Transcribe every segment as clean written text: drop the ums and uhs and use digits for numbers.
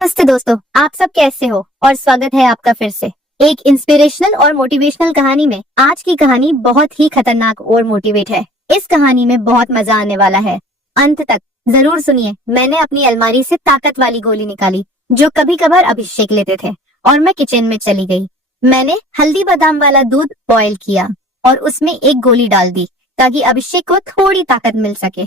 नमस्ते दोस्तों, आप सब कैसे हो और स्वागत है आपका फिर से एक इंस्पिरेशनल और मोटिवेशनल कहानी में। आज की कहानी बहुत ही खतरनाक और मोटिवेट है। इस कहानी में बहुत मजा आने वाला है, अंत तक जरूर सुनिए। मैंने अपनी अलमारी से ताकत वाली गोली निकाली जो कभी कभार अभिषेक लेते थे और मैं किचन में चली गई। मैंने हल्दी बादाम वाला दूध बॉयल किया और उसमें एक गोली डाल दी ताकि अभिषेक को थोड़ी ताकत मिल सके।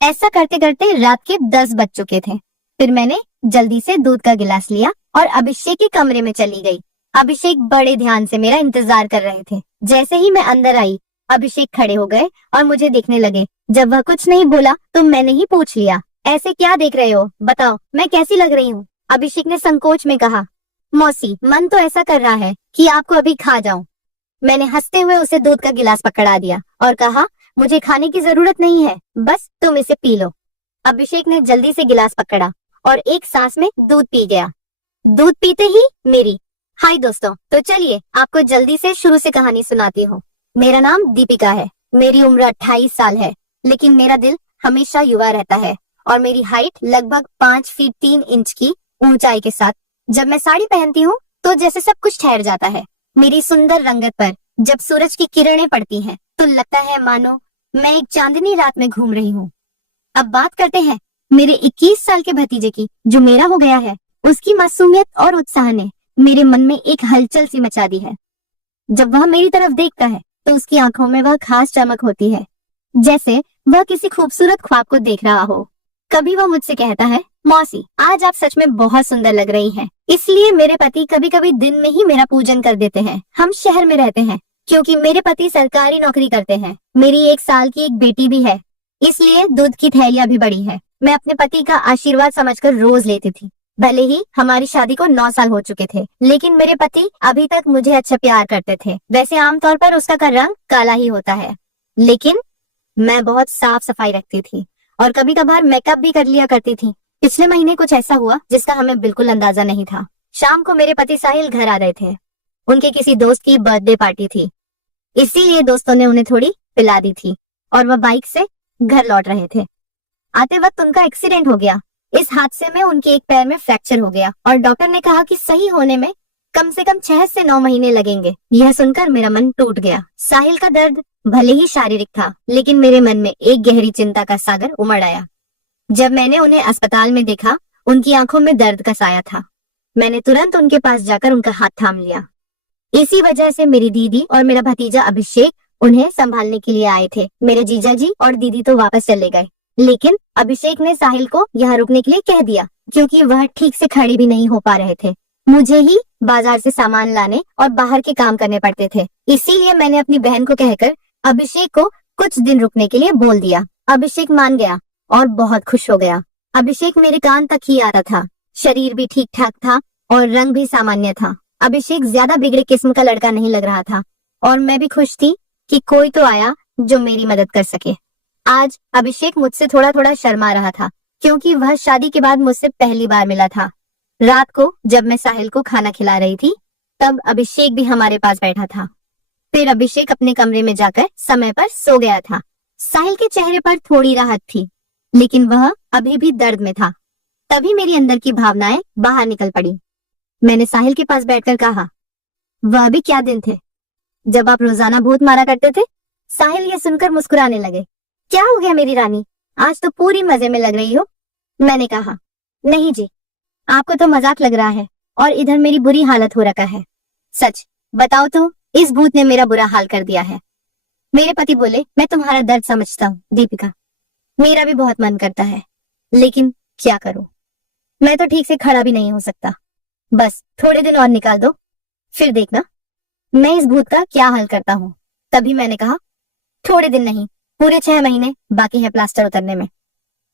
ऐसा करते करते रात के 10 बज चुके थे। फिर मैंने जल्दी से दूध का गिलास लिया और अभिषेक के कमरे में चली गई। अभिषेक बड़े ध्यान से मेरा इंतजार कर रहे थे। जैसे ही मैं अंदर आई, अभिषेक खड़े हो गए और मुझे देखने लगे। जब वह कुछ नहीं बोला तो मैंने ही पूछ लिया, ऐसे क्या देख रहे हो, बताओ मैं कैसी लग रही हूँ। अभिषेक ने संकोच में कहा, मौसी मन तो ऐसा कर रहा है कि आपको अभी खा जाऊं। मैंने हंसते हुए उसे दूध का गिलास पकड़ा दिया और कहा, मुझे खाने की जरूरत नहीं है, बस तुम इसे पी लो। अभिषेक ने जल्दी से गिलास पकड़ा और एक सांस में दूध पी गया। दूध पीते ही मेरी हाय दोस्तों, तो चलिए आपको जल्दी से शुरू से कहानी सुनाती हूँ। मेरा नाम दीपिका है, मेरी उम्र 28 साल है, लेकिन मेरा दिल हमेशा युवा रहता है और मेरी हाइट लगभग 5 फीट 3 इंच की ऊंचाई के साथ जब मैं साड़ी पहनती हूँ तो जैसे सब कुछ ठहर जाता है। मेरी सुंदर रंगत पर जब सूरज की किरणें पड़ती हैं तो लगता है मानो मैं एक चांदनी रात में घूम रही हूँ। अब बात करते हैं मेरे 21 साल के भतीजे की, जो मेरा हो गया है। उसकी मासूमियत और उत्साह ने मेरे मन में एक हलचल सी मचा दी है। जब वह मेरी तरफ देखता है तो उसकी आंखों में वह खास चमक होती है, जैसे वह किसी खूबसूरत ख्वाब को देख रहा हो। कभी वह मुझसे कहता है, मौसी आज आप सच में बहुत सुंदर लग रही हैं। इसलिए मेरे पति कभी कभी दिन में ही मेरा पूजन कर देते हैं। हम शहर में रहते हैं क्योंकि मेरे पति सरकारी नौकरी करते हैं। मेरी 1 साल की एक बेटी भी है, इसलिए दूध की थैलियां भी बड़ी है। मैं अपने पति का आशीर्वाद समझकर रोज लेती थी। भले ही हमारी शादी को 9 साल हो चुके थे, लेकिन मेरे पति अभी तक मुझे अच्छा प्यार करते थे। वैसे आमतौर पर उसका रंग काला ही होता है, लेकिन मैं बहुत साफ सफाई रखती थी और कभी कभार मेकअप भी कर लिया करती थी। पिछले महीने कुछ ऐसा हुआ जिसका हमें बिल्कुल अंदाजा नहीं था। शाम को मेरे पति साहिल घर आ रहे थे। उनके किसी दोस्त की बर्थडे पार्टी थी, इसीलिए दोस्तों ने उन्हें थोड़ी पिला दी थी और वह बाइक से घर लौट रहे थे। आते वक्त उनका एक्सीडेंट हो गया। इस हादसे में उनके एक पैर में फ्रैक्चर हो गया और डॉक्टर ने कहा कि सही होने में कम से कम 6 से 9 महीने लगेंगे। यह सुनकर मेरा मन टूट गया। साहिल का दर्द भले ही शारीरिक था, लेकिन मेरे मन में एक गहरी चिंता का सागर उमड़ आया। जब मैंने उन्हें अस्पताल में देखा, उनकी आंखों में दर्द का साया था। मैंने तुरंत उनके पास जाकर उनका हाथ थाम लिया। इसी वजह से मेरी दीदी और मेरा भतीजा अभिषेक उन्हें संभालने के लिए आए थे। मेरे जीजा जी और दीदी तो वापस चले गए, लेकिन अभिषेक ने साहिल को यहाँ रुकने के लिए कह दिया क्योंकि वह ठीक से खड़े भी नहीं हो पा रहे थे। मुझे ही बाजार से सामान लाने और बाहर के काम करने पड़ते थे, इसीलिए मैंने अपनी बहन को कहकर अभिषेक को कुछ दिन रुकने के लिए बोल दिया। अभिषेक मान गया और बहुत खुश हो गया। अभिषेक मेरे कान तक ही आता था, शरीर भी ठीक ठाक था और रंग भी सामान्य था। अभिषेक ज्यादा बिगड़े किस्म का लड़का नहीं लग रहा था और मैं भी खुश थी कि कोई तो आया जो मेरी मदद कर सके। आज अभिषेक मुझसे थोड़ा थोड़ा शर्मा रहा था क्योंकि वह शादी के बाद मुझसे पहली बार मिला था। रात को जब मैं साहिल को खाना खिला रही थी, तब अभिषेक भी हमारे पास बैठा था। फिर अभिषेक अपने कमरे में जाकर समय पर सो गया था। साहिल के चेहरे पर थोड़ी राहत थी, लेकिन वह अभी भी दर्द में था। तभी मेरी अंदर की भावनाएं बाहर निकल पड़ी। मैंने साहिल के पास बैठकर कहा, वह भी क्या दिन थे जब आप रोजाना भूत मारा करते थे। साहिल ये सुनकर मुस्कुराने लगे। क्या हो गया मेरी रानी, आज तो पूरी मजे में लग रही हो। मैंने कहा, नहीं जी, आपको तो मजाक लग रहा है और इधर मेरी बुरी हालत हो रखा है। सच बताओ तो इस भूत ने मेरा बुरा हाल कर दिया है। मेरे पति बोले, मैं तुम्हारा दर्द समझता हूँ दीपिका, मेरा भी बहुत मन करता है, लेकिन क्या करूं, मैं तो ठीक से खड़ा भी नहीं हो सकता। बस थोड़े दिन और निकाल दो, फिर देखना मैं इस भूत का क्या हाल करता हूँ। तभी मैंने कहा, थोड़े दिन नहीं, पूरे 6 महीने बाकी है प्लास्टर उतरने में,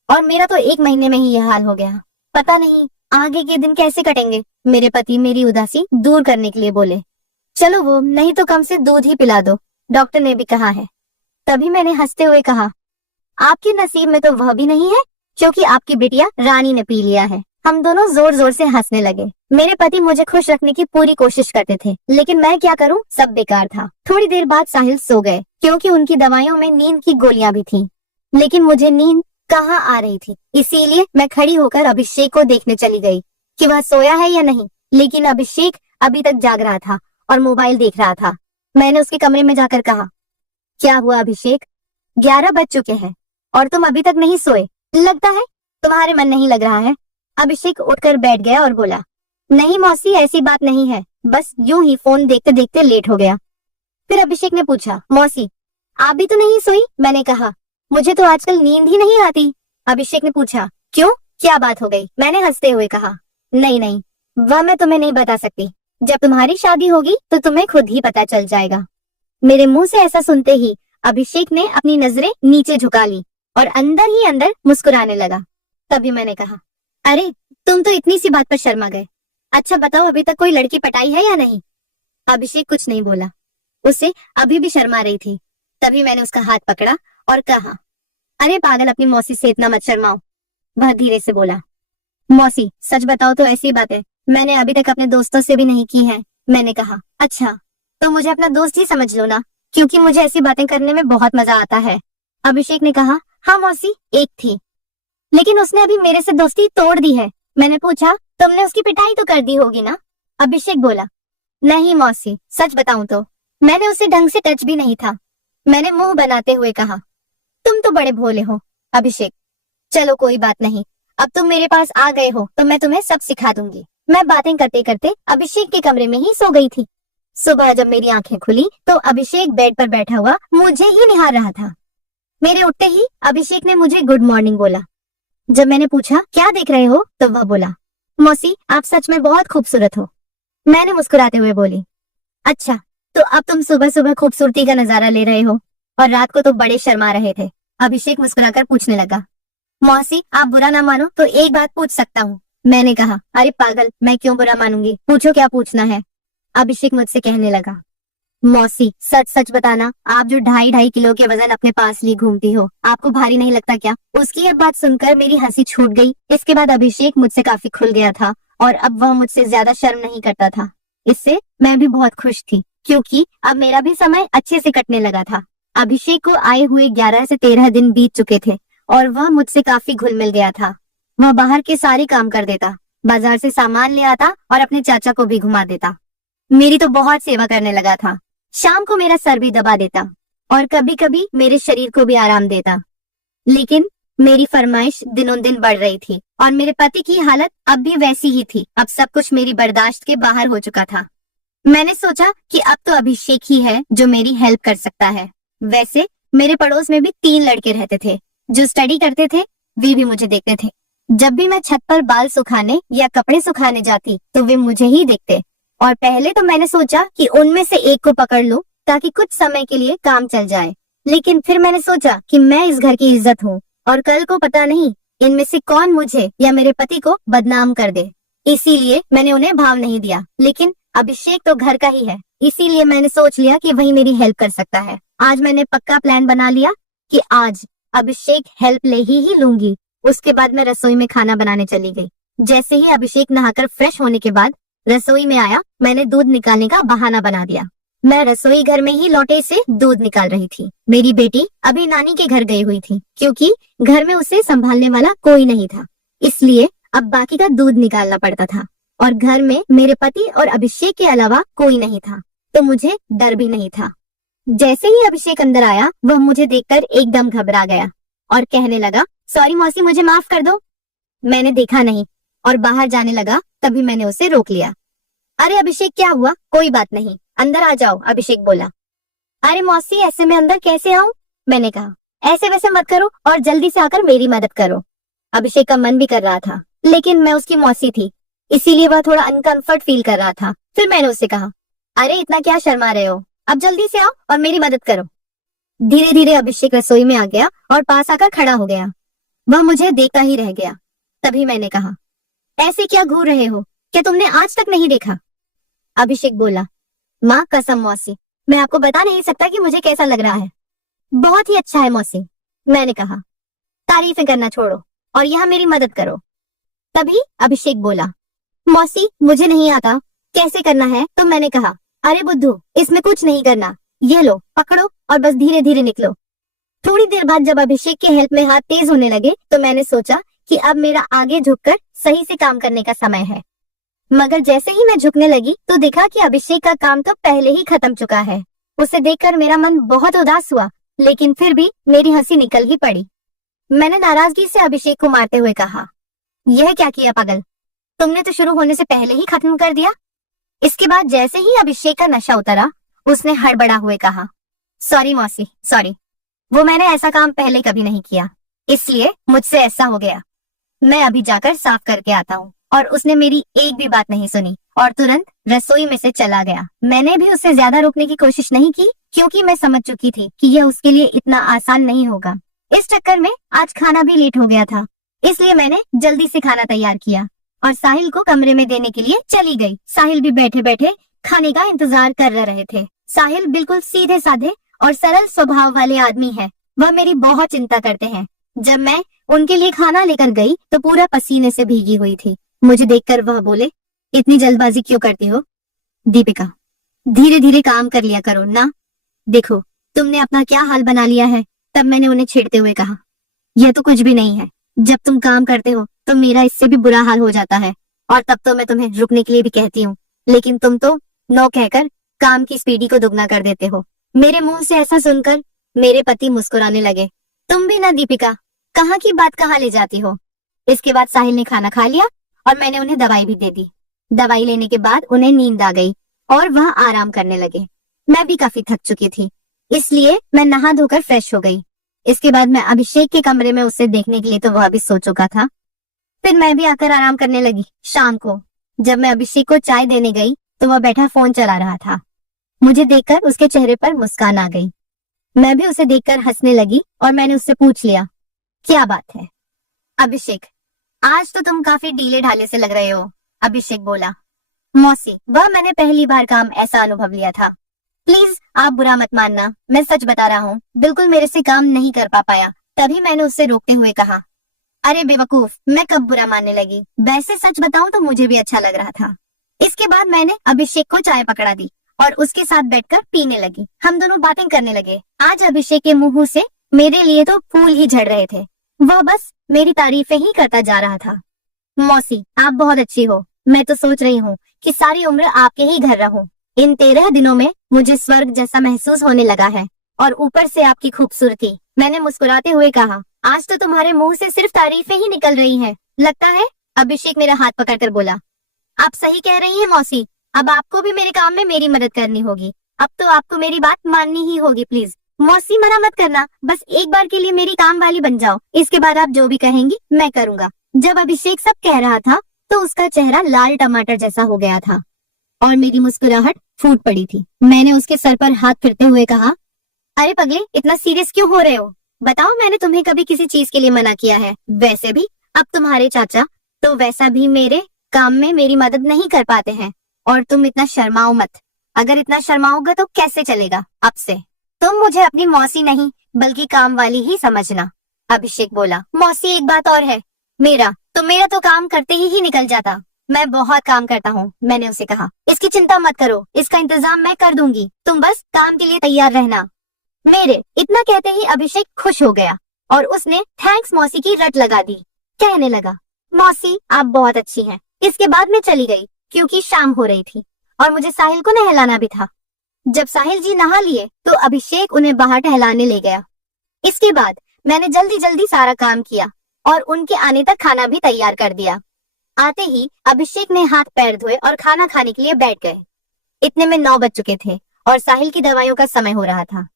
और मेरा तो 1 महीने में ही यह हाल हो गया। पता नहीं आगे के दिन कैसे कटेंगे। मेरे पति मेरी उदासी दूर करने के लिए बोले, चलो वो नहीं तो कम से दूध ही पिला दो, डॉक्टर ने भी कहा है। तभी मैंने हंसते हुए कहा, आपके नसीब में तो वह भी नहीं है क्योंकि आपकी बिटिया रानी ने पी लिया है। हम दोनों जोर जोर से हंसने लगे। मेरे पति मुझे खुश रखने की पूरी कोशिश करते थे, लेकिन मैं क्या करूं, सब बेकार था। थोड़ी देर बाद साहिल सो गए क्योंकि उनकी दवाइयों में नींद की गोलियां भी थीं। लेकिन मुझे नींद कहाँ आ रही थी, इसीलिए मैं खड़ी होकर अभिषेक को देखने चली गई कि वह सोया है या नहीं, लेकिन अभिषेक अभी तक जाग रहा था और मोबाइल देख रहा था। मैंने उसके कमरे में जाकर कहा, क्या हुआ अभिषेक, 11 बज चुके हैं और तुम अभी तक नहीं सोए? लगता है तुम्हारे मन नहीं लग रहा है। अभिषेक उठकर बैठ गया और बोला, नहीं मौसी, ऐसी बात नहीं है, बस यूं ही फोन देखते देखते लेट हो गया। फिर अभिषेक ने पूछा, मौसी आप भी तो नहीं सोई? मैंने कहा, मुझे तो आजकल नींद ही नहीं आती। अभिषेक ने पूछा, क्यों, क्या बात हो गई? मैंने हंसते हुए कहा, नहीं नहीं, वह मैं तुम्हें नहीं बता सकती। जब तुम्हारी शादी होगी तो तुम्हें खुद ही पता चल जाएगा। मेरे मुंह से ऐसा सुनते ही अभिषेक ने अपनी नजरें नीचे झुका ली और अंदर ही अंदर मुस्कुराने लगा। तभी मैंने कहा, अरे तुम तो इतनी सी बात पर शर्मा गए। अच्छा बताओ, अभी तक कोई लड़की पटाई है या नहीं? अभिषेक कुछ नहीं बोला, उसे अभी भी शर्मा रही थी। तभी मैंने उसका हाथ पकड़ा और कहा, अरे पागल, अपनी मौसी से इतना मत शर्माओ। वह धीरे से बोला, मौसी सच बताओ तो ऐसी बातें मैंने अभी तक अपने दोस्तों से भी नहीं की है। मैंने कहा, अच्छा तो मुझे अपना दोस्त ही समझ लो ना, क्योंकि मुझे ऐसी बातें करने में बहुत मजा आता है। अभिषेक ने कहा, हाँ मौसी, एक थी, लेकिन उसने अभी मेरे से दोस्ती तोड़ दी है। मैंने पूछा, तुमने उसकी पिटाई तो कर दी होगी ना? अभिषेक बोला, नहीं मौसी, सच बताऊं तो मैंने उसे ढंग से टच भी नहीं था। मैंने मुंह बनाते हुए कहा, तुम तो बड़े भोले हो अभिषेक। चलो कोई बात नहीं, अब तुम मेरे पास आ गए हो तो मैं तुम्हें सब सिखा दूंगी। मैं बातें करते करते अभिषेक के कमरे में ही सो गई थी। सुबह जब मेरी आंखें खुली तो अभिषेक बेड पर बैठा हुआ मुझे ही निहार रहा था। मेरे उठते ही अभिषेक ने मुझे गुड मॉर्निंग बोला। जब मैंने पूछा, क्या देख रहे हो, तो वह बोला, मौसी आप सच में बहुत खूबसूरत हो। मैंने मुस्कुराते हुए बोली, अच्छा तो अब तुम सुबह सुबह खूबसूरती का नजारा ले रहे हो और रात को तो बड़े शर्मा रहे थे। अभिषेक मुस्कुराकर पूछने लगा, मौसी आप बुरा ना मानो तो एक बात पूछ सकता हूँ? मैंने कहा, अरे पागल, मैं क्यों बुरा मानूंगी, पूछो क्या पूछना है। अभिषेक मुझसे कहने लगा, मौसी सच सच बताना, आप जो 2.5 किलो के वजन अपने पास लिए घूमती हो, आपको भारी नहीं लगता क्या? उसकी यह बात सुनकर मेरी हंसी छूट गई। इसके बाद अभिषेक मुझसे काफी खुल गया था और अब वह मुझसे ज्यादा शर्म नहीं करता था। इससे मैं भी बहुत खुश थी, क्योंकि अब मेरा भी समय अच्छे से कटने लगा था। अभिषेक को आए हुए 11 से 13 दिन बीत चुके थे और वह मुझसे काफी घुल मिल गया था। वह बाहर के सारे काम कर देता, बाजार से सामान ले आता और अपने चाचा को भी घुमा देता। मेरी तो बहुत सेवा करने लगा था। शाम को मेरा सर भी दबा देता और कभी कभी मेरे शरीर को भी आराम देता। लेकिन मेरी फरमाइश दिनों दिन बढ़ रही थी और मेरे पति की हालत अब भी वैसी ही थी। अब सब कुछ मेरी बर्दाश्त के बाहर हो चुका था। मैंने सोचा कि अब तो अभिषेक ही है जो मेरी हेल्प कर सकता है। वैसे मेरे पड़ोस में भी 3 लड़के रहते थे जो स्टडी करते थे। वे भी मुझे देखते थे। जब भी मैं छत पर बाल सुखाने या कपड़े सुखाने जाती तो वे मुझे ही देखते। और पहले तो मैंने सोचा कि उनमें से एक को पकड़ लूं ताकि कुछ समय के लिए काम चल जाए। लेकिन फिर मैंने सोचा कि मैं इस घर की इज्जत हूँ और कल को पता नहीं इनमें से कौन मुझे या मेरे पति को बदनाम कर दे। इसीलिए मैंने उन्हें भाव नहीं दिया। लेकिन अभिषेक तो घर का ही है, इसीलिए मैंने सोच लिया कि वही मेरी हेल्प कर सकता है। आज मैंने पक्का प्लान बना लिया कि आज अभिषेक हेल्प ले ही लूंगी। उसके बाद मैं रसोई में खाना बनाने चली गई। जैसे ही अभिषेक नहाकर फ्रेश होने के बाद रसोई में आया, मैंने दूध निकालने का बहाना बना दिया। मैं रसोई घर में ही लोटे से दूध निकाल रही थी। मेरी बेटी अभी नानी के घर गई हुई थी, क्योंकि घर में उसे संभालने वाला कोई नहीं था। इसलिए अब बाकी का दूध निकालना पड़ता था और घर में मेरे पति और अभिषेक के अलावा कोई नहीं था, तो मुझे डर भी नहीं था। जैसे ही अभिषेक अंदर आया, वह मुझे देखकर एकदम घबरा गया और कहने लगा, सॉरी मौसी, मुझे माफ कर दो। मैंने देखा नहीं और बाहर जाने लगा। तभी मैंने उसे रोक लिया। अरे अभिषेक, क्या हुआ? कोई बात नहीं, अंदर आ जाओ, अभिषेक बोला। अरे मौसी, ऐसे में अंदर कैसे आऊं? मैंने कहा, ऐसे वैसे मत करो और जल्दी से आकर मेरी मदद करो। अभिषेक का मन भी कर रहा था, लेकिन मैं उसकी मौसी थी, इसीलिए वह थोड़ा अनकंफर्ट फील कर रहा था। फिर मैंने उससे कहा, अरे इतना क्या शर्मा रहे हो, अब जल्दी से आओ और मेरी मदद करो। धीरे धीरे अभिषेक रसोई में आ गया और पास आकर खड़ा हो गया। वह मुझे देखता ही रह गया। तभी मैंने कहा, ऐसे क्या घूर रहे हो, क्या तुमने आज तक नहीं देखा? अभिषेक बोला, माँ कसम मौसी, मैं आपको बता नहीं सकता कि मुझे कैसा लग रहा है। बहुत ही अच्छा है मौसी। मैंने कहा, तारीफें करना छोड़ो और यहाँ मेरी मदद करो। तभी अभिषेक बोला, मौसी मुझे नहीं आता, कैसे करना है? तो मैंने कहा, अरे बुद्धू, इसमें कुछ नहीं करना, ये लो पकड़ो और बस धीरे धीरे निकलो। थोड़ी देर बाद जब अभिषेक के हेल्प में हाथ तेज होने लगे तो मैंने सोचा कि अब मेरा आगे झुककर सही से काम करने का समय है। मगर जैसे ही मैं झुकने लगी तो देखा कि अभिषेक का काम तो पहले ही खत्म चुका है। उसे देखकर मेरा मन बहुत उदास हुआ, लेकिन फिर भी मेरी हंसी निकल ही पड़ी। मैंने नाराजगी से अभिषेक को मारते हुए कहा, यह क्या किया पागल, तुमने तो शुरू होने से पहले ही खत्म कर दिया। इसके बाद जैसे ही अभिषेक का नशा उतरा, उसने हड़बड़ा हुए कहा, सॉरी मौसी, सॉरी, वो मैंने ऐसा काम पहले कभी नहीं किया, इसलिए मुझसे ऐसा हो गया। मैं अभी जाकर साफ करके आता हूँ। और उसने मेरी एक भी बात नहीं सुनी और तुरंत रसोई में से चला गया। मैंने भी उसे ज्यादा रोकने की कोशिश नहीं की, क्योंकि मैं समझ चुकी थी कि यह उसके लिए इतना आसान नहीं होगा। इस चक्कर में आज खाना भी लेट हो गया था, इसलिए मैंने जल्दी से खाना तैयार किया और साहिल को कमरे में देने के लिए चली गई। साहिल भी बैठे बैठे खाने का इंतजार कर रहे थे। साहिल बिल्कुल सीधे साधे और सरल स्वभाव वाले आदमी है। वह मेरी बहुत चिंता करते हैं। जब मैं उनके लिए खाना लेकर गई तो पूरा पसीने से भीगी हुई थी। मुझे देखकर वह बोले, इतनी जल्दबाजी क्यों करती हो दीपिका, धीरे धीरे काम कर लिया करो ना। देखो तुमने अपना क्या हाल बना लिया है। तब मैंने उन्हें छेड़ते हुए कहा, यह तो कुछ भी नहीं है, जब तुम काम करते हो तो मेरा इससे भी बुरा हाल हो जाता है, और तब तो मैं तुम्हें रुकने के लिए भी कहती हूँ, लेकिन तुम तो नो कहकर काम की स्पीडी को दुगना कर देते हो। मेरे मुंह से ऐसा सुनकर मेरे पति मुस्कुराने लगे। तुम भी ना दीपिका, कहाँ की बात कहाँ ले जाती हो। इसके बाद साहिल ने खाना खा लिया और मैंने उन्हें दवाई भी दे दी। दवाई लेने के बाद उन्हें नींद आ गई और वह आराम करने लगे। मैं भी काफी थक चुकी थी, इसलिए मैं नहा धोकर फ्रेश हो गई। इसके बाद मैं अभिषेक के कमरे में उसे देखने के लिए तो वह भी सो चुका था। फिर मैं भी आकर आराम करने लगी। शाम को जब मैं अभिषेक को चाय देने गई तो वह बैठा फोन चला रहा था। मुझे देखकर उसके चेहरे पर मुस्कान आ गई। मैं भी उसे देखकर हंसने लगी और मैंने उससे पूछ लिया, क्या बात है। अभिषेक, आज तो तुम काफी ढीले ढाले से लग रहे हो। अभिषेक बोला, मौसी, वह मैंने पहली बार काम ऐसा अनुभव लिया था। प्लीज आप बुरा मत मानना, मैं सच बता रहा हूँ, बिल्कुल मेरे से काम नहीं कर पाया। तभी मैंने उससे रोकते हुए कहा, अरे बेवकूफ, मैं कब बुरा मानने लगी, वैसे सच बताऊं तो मुझे भी अच्छा लग रहा था। इसके बाद मैंने अभिषेक को चाय पकड़ा दी और उसके साथ बैठकर पीने लगी। हम दोनों बातें करने लगे। आज अभिषेक के मुंह से मेरे लिए तो फूल ही झड़ रहे थे। वह बस मेरी तारीफें ही करता जा रहा था। मौसी, आप बहुत अच्छी हो। मैं तो सोच रही हूँ कि सारी उम्र आपके ही घर रहूं। इन 13 दिनों में मुझे स्वर्ग जैसा महसूस होने लगा है, और ऊपर से आपकी खूबसूरती। मैंने मुस्कुराते हुए कहा, आज तो तुम्हारे मुंह से सिर्फ तारीफें ही निकल रही हैं, लगता है। अभिषेक मेरा हाथ पकड़कर बोला, आप सही कह रही हैं मौसी, अब आपको भी मेरे काम में मेरी मदद करनी होगी। अब तो आपको मेरी बात माननी ही होगी। प्लीज मौसी, मना मत करना, बस एक बार के लिए मेरी काम वाली बन जाओ। इसके बाद आप जो भी कहेंगी मैं करूंगा। जब अभिषेक सब कह रहा था तो उसका चेहरा लाल टमाटर जैसा हो गया था और मेरी मुस्कुराहट फूट पड़ी थी। मैंने उसके सर पर हाथ फिरते हुए कहा, अरे पगले, इतना सीरियस क्यों हो रहे हो? बताओ, मैंने तुम्हें कभी किसी चीज के लिए मना किया है? वैसे भी अब तुम्हारे चाचा तो वैसा भी मेरे काम में मेरी मदद नहीं कर पाते हैं, और तुम इतना शर्माओ मत। अगर इतना शर्माओगे तो कैसे चलेगा? अब से तुम मुझे अपनी मौसी नहीं बल्कि काम वाली ही समझना। अभिषेक बोला, मौसी एक बात और है, मेरा तो काम करते ही निकल जाता। मैं बहुत काम करता हूँ। मैंने उसे कहा, इसकी चिंता मत करो, इसका इंतजाम मैं कर दूंगी, तुम बस काम के लिए तैयार रहना। मेरे इतना कहते ही अभिषेक खुश हो गया और उसने थैंक्स मौसी की रट लगा दी। कहने लगा, मौसी आप बहुत अच्छी हैं। इसके बाद मैं चली गई क्योंकि शाम हो रही थी और मुझे साहिल को नहलाना भी था। जब साहिल जी नहा लिए तो अभिषेक उन्हें बाहर टहलाने ले गया। इसके बाद मैंने जल्दी जल्दी सारा काम किया और उनके आने तक खाना भी तैयार कर दिया। आते ही अभिषेक ने हाथ पैर धोए और खाना खाने के लिए बैठ गए। इतने में 9 बज चुके थे और साहिल की दवाइयों का समय हो रहा था,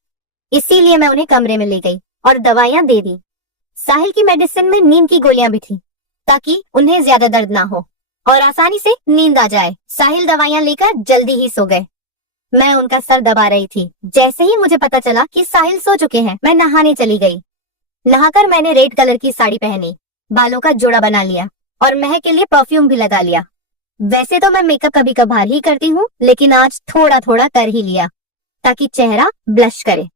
इसीलिए मैं उन्हें कमरे में ले गई और दवाइयां दे दी। साहिल की मेडिसिन में नींद की गोलियां भी थी, ताकि उन्हें ज्यादा दर्द ना हो और आसानी से नींद आ जाए। साहिल दवाइयां लेकर जल्दी ही सो गए। मैं उनका सर दबा रही थी। जैसे ही मुझे पता चला कि साहिल सो चुके हैं, मैं नहाने चली गई। नहाकर मैंने रेड कलर की साड़ी पहनी, बालों का जोड़ा बना लिया और महक के लिए परफ्यूम भी लगा लिया। वैसे तो मैं मेकअप कभी कभार ही करती हूँ, लेकिन आज थोड़ा थोड़ा कर ही लिया ताकि चेहरा ब्लश करे।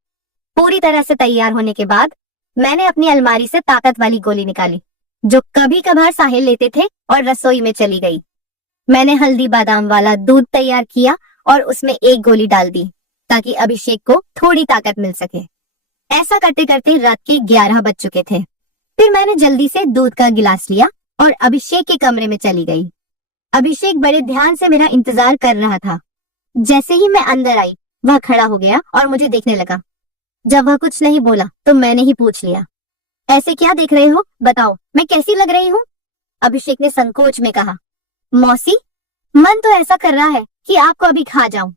पूरी तरह से तैयार होने के बाद मैंने अपनी अलमारी से ताकत वाली गोली निकाली जो कभी कभार साहिल लेते थे और रसोई में चली गई। मैंने हल्दी बादाम वाला दूध तैयार किया और उसमें एक गोली डाल दी ताकि अभिषेक को थोड़ी ताकत मिल सके। ऐसा करते करते रात के 11 बज चुके थे। फिर मैंने जल्दी से दूध का गिलास लिया और अभिषेक के कमरे में चली गई। अभिषेक बड़े ध्यान से मेरा इंतजार कर रहा था। जैसे ही मैं अंदर आई, वह खड़ा हो गया और मुझे देखने लगा। जब वह कुछ नहीं बोला तो मैंने ही पूछ लिया, ऐसे क्या देख रहे हो, बताओ मैं कैसी लग रही हूँ? अभिषेक ने संकोच में कहा, मौसी, मन तो ऐसा कर रहा है कि आपको अभी खा जाऊं।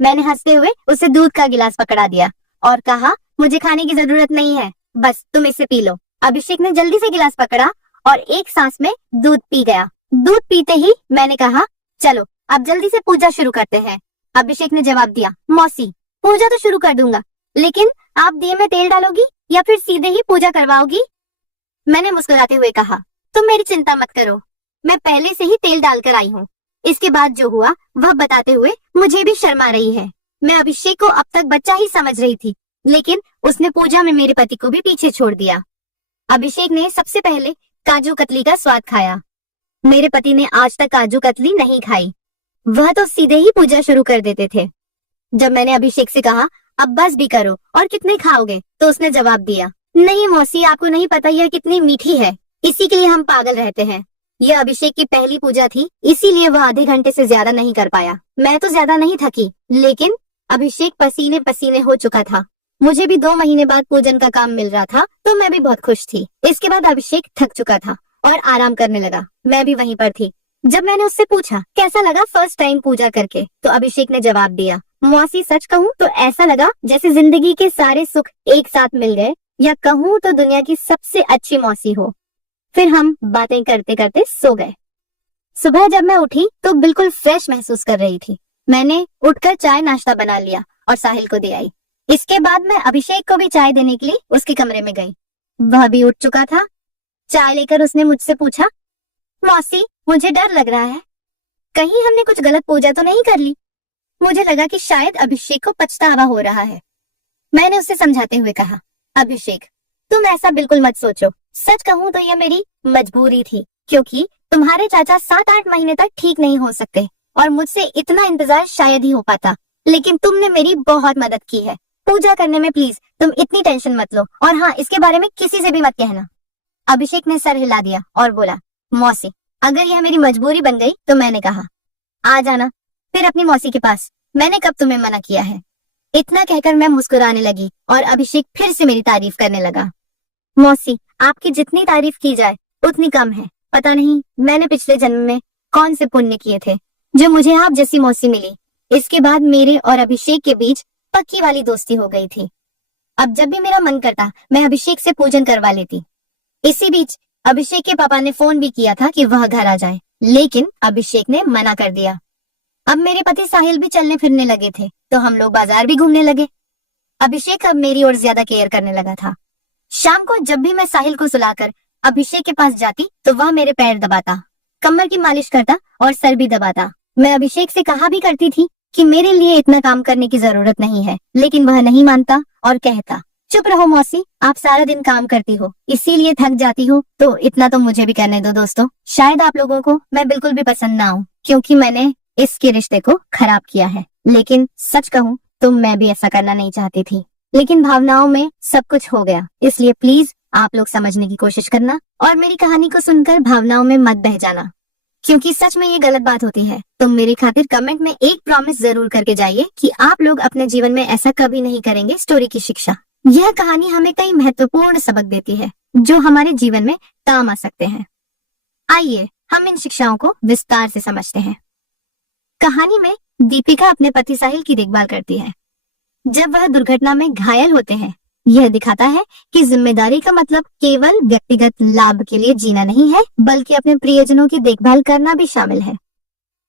मैंने हंसते हुए उसे दूध का गिलास पकड़ा दिया और कहा, मुझे खाने की जरूरत नहीं है, बस तुम इसे पी लो। अभिषेक ने जल्दी से गिलास पकड़ा और एक सांस में दूध पी गया। दूध पीते ही मैंने कहा, चलो अब जल्दी से पूजा शुरू करते हैं। अभिषेक ने जवाब दिया, मौसी, पूजा तो शुरू कर दूंगा, लेकिन आप दिए में तेल डालोगी या फिर सीधे ही पूजा करवाओगी? मैंने मुस्कुराते हुए कहा, तुम मेरी चिंता मत करो, मैं पहले से ही तेल डालकर आई हूँ। इसके बाद जो हुआ वह बताते हुए मुझे भी शर्मा रही है। मैं अभिषेक को अब तक बच्चा ही समझ रही थी, लेकिन उसने पूजा में मेरे पति को भी पीछे छोड़ दिया। अभिषेक ने सबसे पहले काजू कतली का स्वाद खाया। मेरे पति ने आज तक काजू कतली नहीं खाई, वह तो सीधे ही पूजा शुरू कर देते थे। जब मैंने अभिषेक से कहा, अब बस भी करो और कितने खाओगे, तो उसने जवाब दिया, नहीं मौसी, आपको नहीं पता यह कितनी मीठी है, इसी के लिए हम पागल रहते हैं। यह अभिषेक की पहली पूजा थी, इसीलिए वह आधे घंटे से ज्यादा नहीं कर पाया। मैं तो ज्यादा नहीं थकी, लेकिन अभिषेक पसीने पसीने हो चुका था। मुझे भी 2 महीने बाद पूजन का काम मिल रहा था, तो मैं भी बहुत खुश थी। इसके बाद अभिषेक थक चुका था और आराम करने लगा। मैं भी वहीं पर थी। जब मैंने उससे पूछा कैसा लगा फर्स्ट टाइम पूजा करके, तो अभिषेक ने जवाब दिया, मौसी सच कहूँ तो ऐसा लगा जैसे जिंदगी के सारे सुख एक साथ मिल गए, या कहूँ तो दुनिया की सबसे अच्छी मौसी हो। फिर हम बातें करते करते सो गए। सुबह जब मैं उठी तो बिल्कुल फ्रेश महसूस कर रही थी। मैंने उठकर चाय नाश्ता बना लिया और साहिल को दे आई। इसके बाद मैं अभिषेक को भी चाय देने के लिए उसके कमरे में गई। वह भी उठ चुका था। चाय लेकर उसने मुझसे पूछा, मौसी, मुझे डर लग रहा है, कहीं हमने कुछ गलत पूजा तो नहीं कर ली? मुझे लगा कि शायद अभिषेक को पछतावा हो रहा है। मैंने उसे समझाते हुए कहा, अभिषेक, तुम ऐसा बिल्कुल मत सोचो। सच कहूँ तो यह मेरी मजबूरी थी, क्योंकि तुम्हारे चाचा 7-8 महीने तक ठीक नहीं हो सकते और मुझसे इतना इंतजार शायद ही हो पाता, लेकिन तुमने मेरी बहुत मदद की है। पूजा करने में प्लीज तुम इतनी टेंशन मत लो, और हाँ, इसके बारे में किसी से भी मत कहना। अभिषेक ने सर हिला दिया और बोला, मौसी, अगर यह मेरी मजबूरी बन गई तो मैंने कहा, आ जाना फिर अपनी मौसी के पास, मैंने कब तुम्हें मना किया है? इतना कहकर मैं मुस्कुराने लगी और अभिषेक फिर से मेरी तारीफ करने लगा। मौसी, आपकी जितनी तारीफ की जाए उतनी कम है। पता नहीं मैंने पिछले जन्म में कौन से पुण्य किए थे जो मुझे आप जैसी मौसी मिली। इसके बाद मेरे और अभिषेक के बीच पक्की वाली दोस्ती हो गई थी। अब जब भी मेरा मन करता मैं अभिषेक से पूजन करवा लेती। इसी बीच अभिषेक के पापा ने फोन भी किया था कि वह घर आ जाए, लेकिन अभिषेक ने मना कर दिया। अब मेरे पति साहिल भी चलने फिरने लगे थे, तो हम लोग बाजार भी घूमने लगे। अभिषेक अब मेरी ओर ज्यादा केयर करने लगा था। शाम को जब भी मैं साहिल को सुलाकर अभिषेक के पास जाती तो वह मेरे पैर दबाता, कमर की मालिश करता और सर भी दबाता। मैं अभिषेक से कहा भी करती थी कि मेरे लिए इतना काम करने की जरूरत नहीं है, लेकिन वह नहीं मानता और कहता, चुप रहो मौसी, आप सारा दिन काम करती हो, इसीलिए थक जाती हो, तो इतना तो मुझे भी करने दो। दोस्तों, शायद आप लोगों को मैं बिल्कुल भी पसंद ना आऊं, क्योंकि मैंने इसके रिश्ते को खराब किया है, लेकिन सच कहूँ तो मैं भी ऐसा करना नहीं चाहती थी, लेकिन भावनाओं में सब कुछ हो गया। इसलिए प्लीज आप लोग समझने की कोशिश करना और मेरी कहानी को सुनकर भावनाओं में मत बह जाना, क्योंकि सच में ये गलत बात होती है। तो मेरी खातिर कमेंट में एक प्रॉमिस जरूर करके जाइए कि आप लोग अपने जीवन में ऐसा कभी नहीं करेंगे। स्टोरी की शिक्षा, यह कहानी हमें कई महत्वपूर्ण सबक देती है जो हमारे जीवन में काम आ सकते हैं। आइए हम इन शिक्षाओं को विस्तार से समझते हैं। कहानी में दीपिका अपने पति साहिल की देखभाल करती है जब वह दुर्घटना में घायल होते हैं। यह दिखाता है कि जिम्मेदारी का मतलब केवल व्यक्तिगत लाभ के लिए जीना नहीं है, बल्कि अपने प्रियजनों की देखभाल करना भी शामिल है।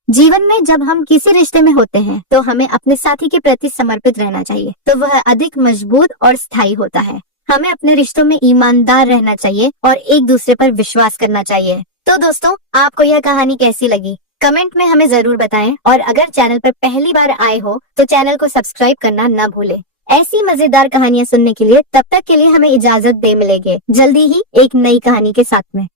जीवन में जब हम किसी रिश्ते में होते हैं तो हमें अपने साथी के प्रति समर्पित रहना चाहिए, तो वह अधिक मजबूत और स्थायी होता है। हमें अपने रिश्तों में ईमानदार रहना चाहिए और एक दूसरे पर विश्वास करना चाहिए। तो दोस्तों, आपको यह कहानी कैसी लगी कमेंट में हमें जरूर बताएं, और अगर चैनल पर पहली बार आए हो तो चैनल को सब्सक्राइब करना न भूलें। ऐसी मजेदार कहानियां सुनने के लिए तब तक के लिए हमें इजाजत दे मिलेंगे जल्दी ही एक नई कहानी के साथ में।